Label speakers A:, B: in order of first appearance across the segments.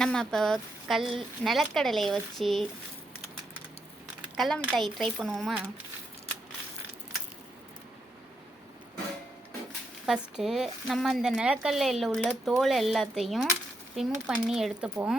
A: நம்ம இப்போ கல் நிலக்கடலையை வச்சு கடல மிட்டாய் ட்ரை பண்ணுவோமா? ஃபஸ்ட்டு நம்ம அந்த நிலக்கடலையில் உள்ள தோல் எல்லாத்தையும் ரிமூவ் பண்ணி எடுத்துப்போம்.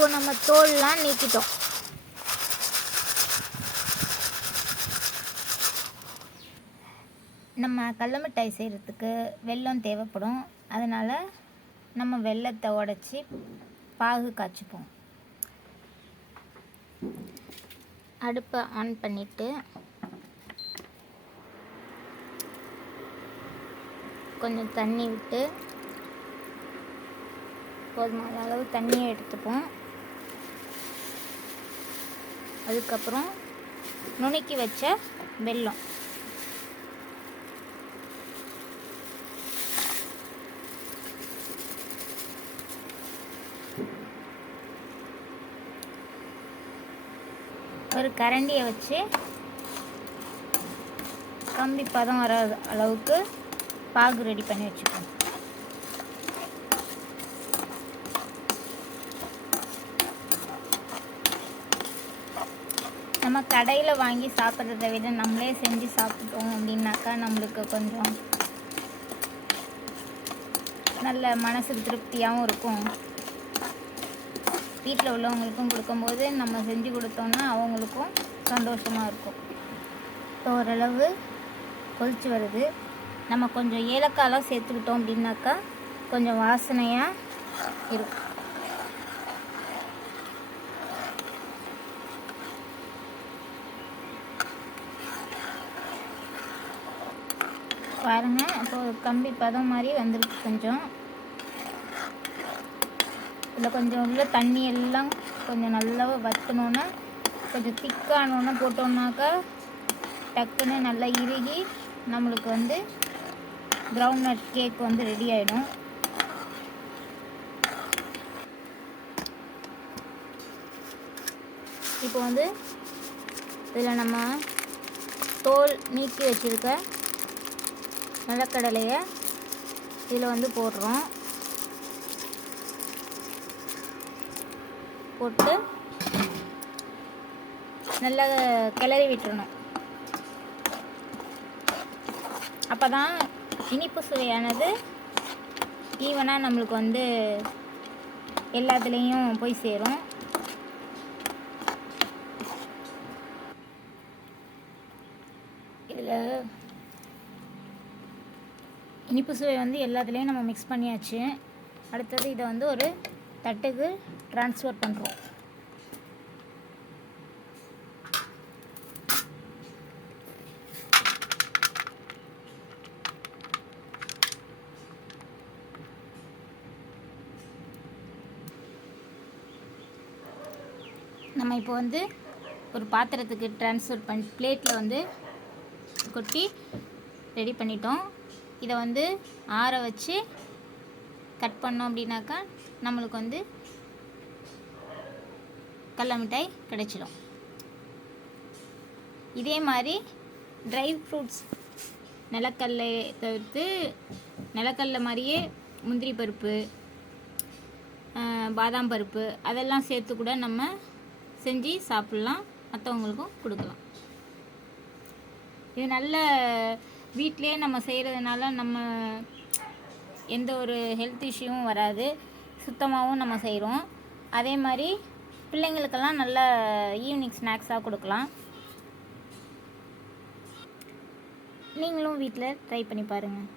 A: இப்போ நம்ம தோல்லாம் நீக்கிட்டோம். நம்ம கடல மிட்டாய் செய்கிறதுக்கு வெல்லம் தேவைப்படும். அதனால் நம்ம வெள்ளத்தை உடச்சி பாகு காய்ச்சிப்போம். அடுப்பை ஆன் பண்ணிவிட்டு கொஞ்சம் தண்ணி விட்டு போதுமான அளவு தண்ணியை எடுத்துப்போம். அதுக்கப்புறம் நுணுக்கி வச்ச வெல்லம். ஒரு கரண்டியை வச்சு கம்பி பதம் வர அளவுக்கு பாகு ரெடி பண்ணி வச்சுப்போம் நம்ம கடையில் வாங்கி சாப்பிட்றத விட நம்மளே செஞ்சு சாப்பிட்டோம் அப்படின்னாக்கா நம்மளுக்கு கொஞ்சம் நல்ல மனசுக்கு திருப்தியாகவும் இருக்கும். வீட்டில் உள்ளவங்களுக்கும் கொடுக்கும்போது நம்ம செஞ்சு கொடுத்தோம்னா அவங்களுக்கும் சந்தோஷமாக இருக்கும். இப்போ ஓரளவு கொதிச்சு வருது. நம்ம கொஞ்சம் ஏலக்காயெலாம் சேர்த்துக்கிட்டோம் அப்படின்னாக்கா கொஞ்சம் வாசனையாக இருக்கும். பாருங்க. அப்போது கம்பி பதம் மாதிரி வந்துருக்கு கொஞ்சம். இதில் கொஞ்சம் உள்ள தண்ணி எல்லாம் கொஞ்சம் நல்லா வற்றணுன்னா கொஞ்சம் திக்கானோன்னா போட்டோம்னாக்கா டக்குன்னு நல்லா இறுகி நம்மளுக்கு வந்து கிரவுண்ட் நட் கேக் வந்து ரெடி ஆகிடும் இப்போ வந்து இதில் நம்ம தோல் நீக்கி வச்சுருக்க நிலக்கடலையை இதில் வந்து போடுறோம் போட்டு நல்லா கிளறி விட்டுறணும். அப்போ தான் இனிப்பு சுவையானது ஈவனாக நம்மளுக்கு வந்து எல்லாத்துலேயும் போய் சேரும் இதில் இனிப்பு சுவை வந்து எல்லாத்துலேயும் நம்ம மிக்ஸ் பண்ணியாச்சு. அடுத்தது இதை வந்து ஒரு தட்டுக்கு ட்ரான்ஸ்ஃபர் பண்ணுறோம் நம்ம இப்போ வந்து ஒரு பாத்திரத்துக்கு ட்ரான்ஸ்ஃபர் பண்ணி பிளேட்டில் வந்து கொட்டி ரெடி பண்ணிட்டோம். இதை வந்து ஆற வச்சு கட் பண்ணோம் அப்படின்னாக்கா நம்மளுக்கு வந்து கடல மிட்டாய் கிடைச்சிடும் இதே மாதிரி ட்ரை ஃப்ரூட்ஸ் நிலக்கல்லை தவிர்த்து நிலக்கல்ல மாதிரியே முந்திரி பருப்பு பாதாம் பருப்பு அதெல்லாம் சேர்த்து கூட நம்ம செஞ்சு சாப்பிட்லாம். மற்றவங்களுக்கும் கொடுக்கலாம். இது நல்ல வீட்டிலே நம்ம செய்கிறதுனால நம்ம எந்த ஒரு ஹெல்த் இஷ்யூவும் வராது. சுத்தமாகவும் நம்ம செய்கிறோம் அதே மாதிரி பிள்ளைங்களுக்கெல்லாம் நல்ல ஈவினிங் ஸ்நாக்ஸாக கொடுக்கலாம். நீங்களும் வீட்டில் ட்ரை பண்ணி பாருங்கள்